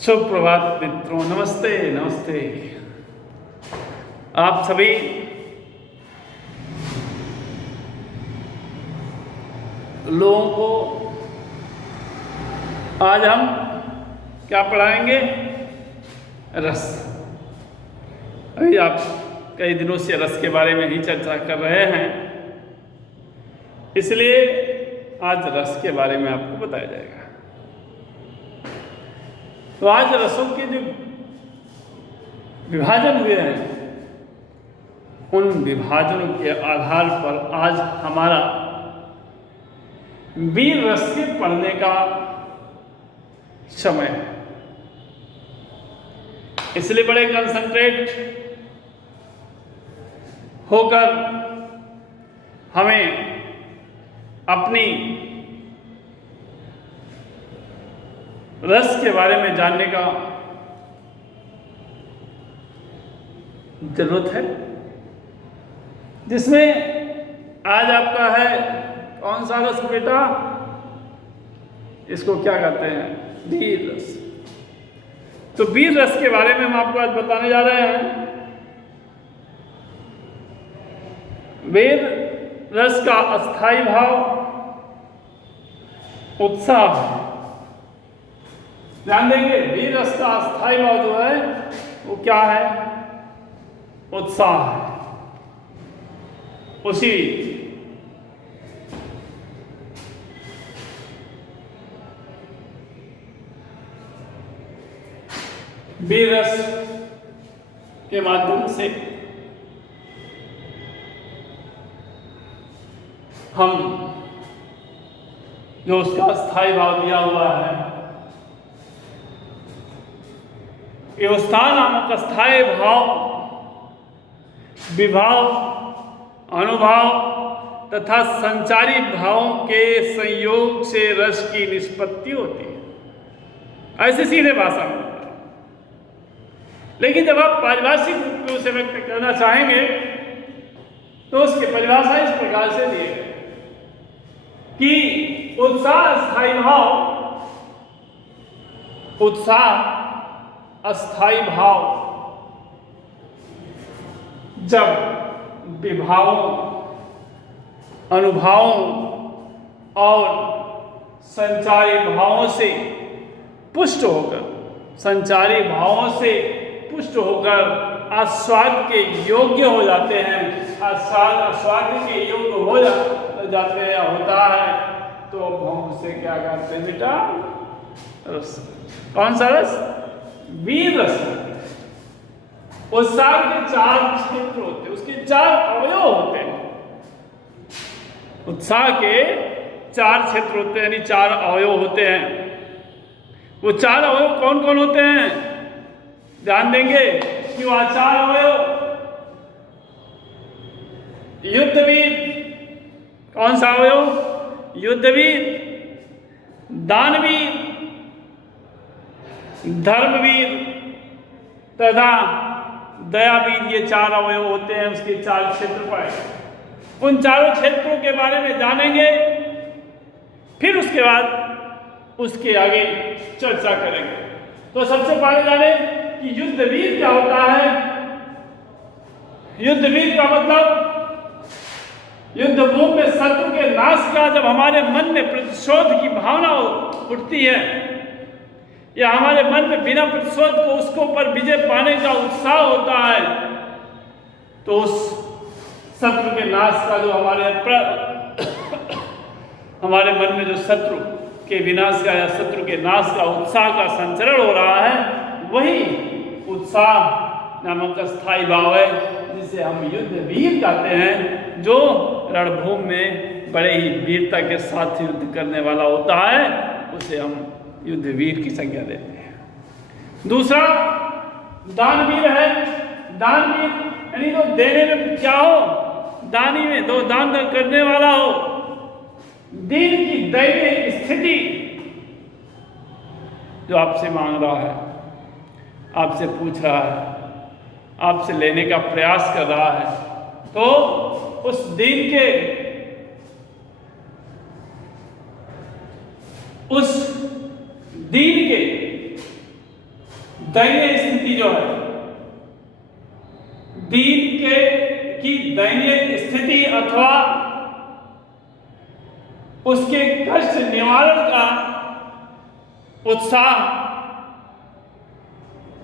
सुप्रभात मित्रों, नमस्ते नमस्ते। आप सभी लोगों को आज हम क्या पढ़ाएंगे? रस। अभी आप कई दिनों से रस के बारे में ही चर्चा कर रहे हैं, इसलिए आज रस के बारे में आपको बताया जाएगा। तो आज रसों के जो विभाजन हुए हैं, उन विभाजनों के आधार पर आज हमारा वीर रस के पढ़ने का समय है। इसलिए बड़े कंसंट्रेट होकर हमें अपनी रस के बारे में जानने का जरूरत है, जिसमें आज आपका है कौन सा रस बेटा? इसको क्या कहते हैं? वीर रस। तो वीर रस के बारे में हम आपको आज बताने जा रहे हैं। वीर रस का अस्थाई भाव उत्साह है। ध्यान देंगे, वीर रस का अस्थाई भाव जो है वो क्या है? उत्साह है। उसी वीर रस के माध्यम से हम जो उसका अस्थाई भाव दिया हुआ है, व्यवस्था नामक अस्थाई भाव विभाव, अनुभव तथा संचारी भावों के संयोग से रस की निष्पत्ति होती है। ऐसे सीधे भाषा में। लेकिन जब आप पारिभाषिक रूप में उसे व्यक्त करना चाहेंगे तो उसकी परिभाषा इस प्रकार से दी है कि उत्साह अस्थाई भाव, उत्साह अस्थाई भाव जब विभावों, अनुभवों और संचारी भावों से पुष्ट होकर, संचारी भावों से पुष्ट होकर आस्वाद के योग्य हो जाते हैं। आस्वाद के योग्य हो जाते हैं, होता है, तो हम उसे क्या कहते हैं बेटा? रस। कौन सा रस? वीर रस। उत्साह के 4 क्षेत्र होते हैं, उसके 4 अवयव होते हैं। उत्साह के 4 क्षेत्र होते हैं, यानी 4 अवयव होते हैं। वो 4 अवयव कौन कौन होते हैं? ध्यान देंगे कि वह 4 अवयव युद्धवीर। कौन सा अवयव? युद्धवीर, दानवीर, धर्मवीर तथा दयावीर। ये 4 अवयव होते हैं, उसके 4 क्षेत्र पर। उन चारों क्षेत्रों के बारे में जानेंगे, फिर उसके बाद उसके आगे चर्चा करेंगे। तो सबसे पहले जाने कि युद्धवीर क्या होता है। युद्धवीर का मतलब युद्धभूमि में शत्रु के नाश का जब हमारे मन में प्रतिशोध की भावना उठती है, या हमारे मन में बिना प्रतिशोध को उसके ऊपर विजय पाने का उत्साह होता है, तो उस शत्रु के नाश का जो हमारे मन में जो शत्रु के विनाश का या शत्रु के नाश का उत्साह का संचरण हो रहा है, वही उत्साह नामक अस्थाई भाव है, जिसे हम युद्धवीर कहते हैं। जो रणभूमि में बड़े ही वीरता के साथ युद्ध करने वाला होता है, उसे हम युद्धवीर की संज्ञा देते हैं। दूसरा दानवीर है। दानवीर यानी जो देने में क्या हो? दानी में दो दान करने वाला हो। दीन की दैवीय स्थिति जो आपसे मांग रहा है, आपसे पूछ रहा है, आपसे लेने का प्रयास कर रहा है, तो उस दीन के, उस दीन के दयनीय स्थिति जो है, दीन की दयनीय स्थिति अथवा उसके कष्ट निवारण का उत्साह,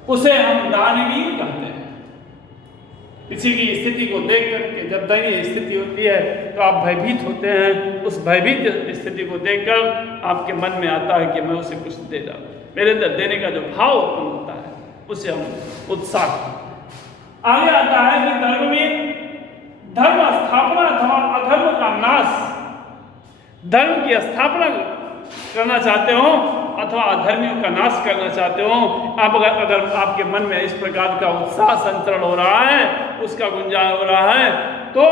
उसे हम दानवीर कहते हैं। किसी की स्थिति को देख करके जब दयनीय स्थिति होती है तो आप भयभीत होते हैं। उस भयभीत स्थिति को देखकर आपके मन में आता है कि मैं उसे कुछ दे दूं, मेरे अंदर देने का जो भाव उत्पन्न होता है उसे हम उत्साह कहते हैं। आगे आता है कि धर्मवीर धर्म स्थापना अथवा अधर्म का नाश, धर्म की स्थापना करना चाहते हो अथवा अधर्मियों का नाश करना चाहते हो। आप अगर आपके मन में इस प्रकार का उत्साह संचरण हो रहा है, उसका गुंजान हो रहा है, तो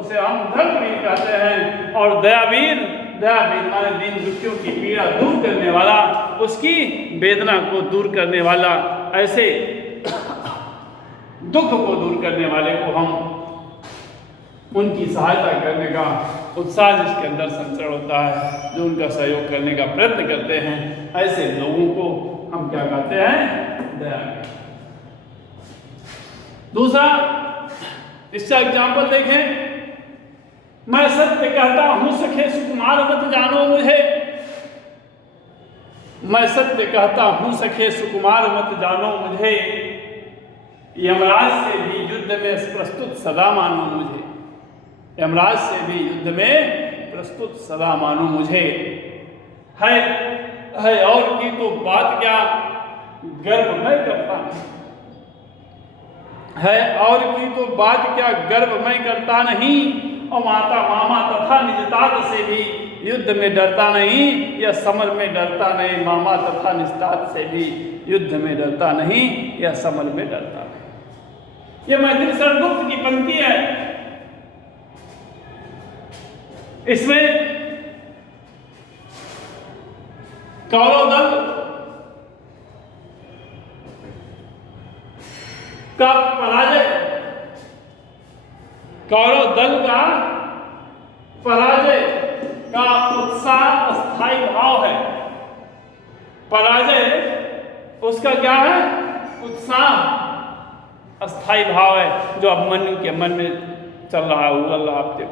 उसे हम धर्मवीर कहते हैं। और दयावीर माने दीन दुखियों की पीड़ा दूर करने वाला, उसकी वेदना को दूर करने वाला, ऐसे दुख को दूर करने वाले को हम उनकी सहायता करने का उत्साह जिसके अंदर संचरण होता है, जो उनका सहयोग करने का प्रयत्न करते हैं, ऐसे लोगों को हम क्या कहते हैं? दयावीर। दूसरा, इसका एग्जाम्पल देखें। मैं सत्य कहता हूं सखे सुकुमार मत जानो मुझे, मैं सत्य कहता हूं सखे सुकुमार मत जानो मुझे, यमराज से भी युद्ध में प्रस्तुत सदा मानो मुझे, यमराज से भी युद्ध में प्रस्तुत सदा मानो मुझे। है और की तो बात क्या गर्व मैं करता नहीं, है और की तो बात क्या गर्व मैं करता नहीं, और माता मामा तथा निजतात से भी युद्ध में डरता नहीं, या समर में डरता नहीं। मामा तथा निजतात से भी युद्ध में डरता नहीं, या समर में डरता नहीं। ये मैथिली शरण गुप्त की पंक्ति है। इसमें कौरव दल का पराजय, कौरव दल का पराजय का उत्साह अस्थायी भाव है। पराजय उसका क्या है? उत्साह अस्थायी भाव है, जो अभिमन्यु के मन में चल रहा है, उगल रहा है।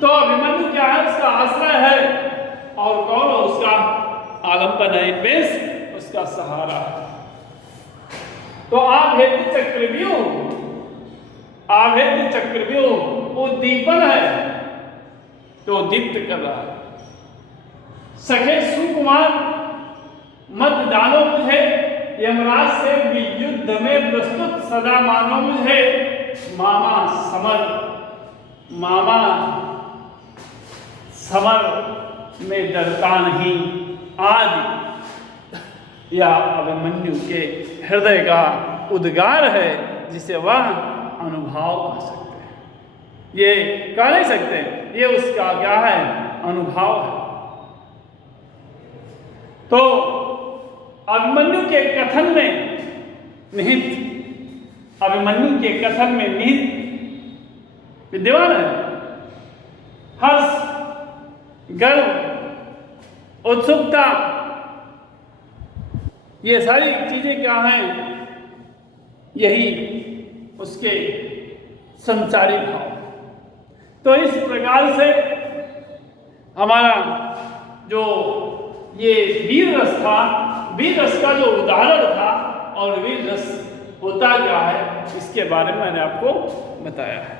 तो अभिमन्यु क्या है? उसका आश्रय है, और कौरव उसका आलंबन है, इनमें उसका सहारा है। तो आभेद्य चक्रव्यूह उद्दीपन है, तो दीप्त कर रहा है। सखे सुकुमार मत जानो मुझे, यमराज से भी युद्ध में प्रस्तुत सदा मानो मुझे, मामा समर में डरता नहीं। आदि या अभिमन्यु के हृदय का उद्गार है, जिसे वह अनुभव कह सकते हैं। ये कह नहीं सकते, ये उसका क्या है? अनुभव है। तो अभिमन्यु के कथन में निहित, अभिमन्यु के कथन में निहित विद्यमान है हर्ष, गर्व, उत्सुकता। ये सारी चीजें क्या हैं? यही उसके संचारी भाव। तो इस प्रकार से हमारा जो ये वीर रस था, वीर रस का जो उदाहरण था, और वीर रस होता क्या है, इसके बारे में मैंने आपको बताया है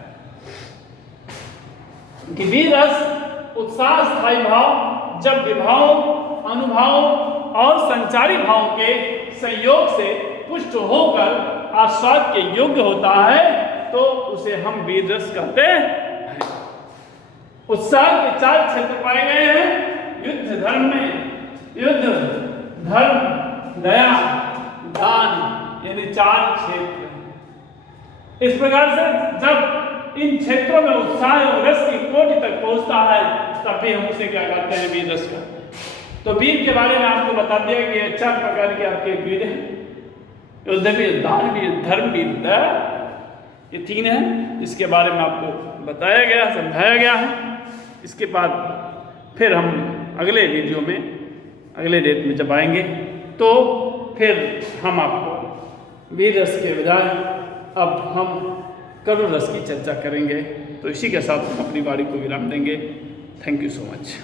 कि वीर रस उत्साह स्थायी भाव, जब विभाव, अनुभव और संचारी भाव के संयोग से पुष्ट होकर आस्वाद के योग्य होता है, तो उसे हम वीर रस कहते हैं। उत्साह के 4 क्षेत्र पाए गए हैं युद्ध धर्म में। युद्ध, धर्म, दया, दान, यानी 4 क्षेत्र। इस प्रकार से जब इन क्षेत्रों में उत्साह और रस की कोटि तक पहुंचता है, तब भी हम उसे क्या कहते हैं? वीर रस कहते हैं। तो वीर के बारे में आपको बता दिया कि ये 4 प्रकार के आपके वीर हैं। युद्धवीर, दानवीर, धर्मवीर, दया, ये 3 हैं, इसके बारे में आपको बताया गया, समझाया गया है। इसके बाद फिर हम अगले वीडियो में, अगले डेट में जब आएंगे, तो फिर हम आपको वीर रस के बजाय अब हम करुण रस की चर्चा करेंगे। तो इसी के साथ हम अपनी वाणी को विराम देंगे। Thank you so much.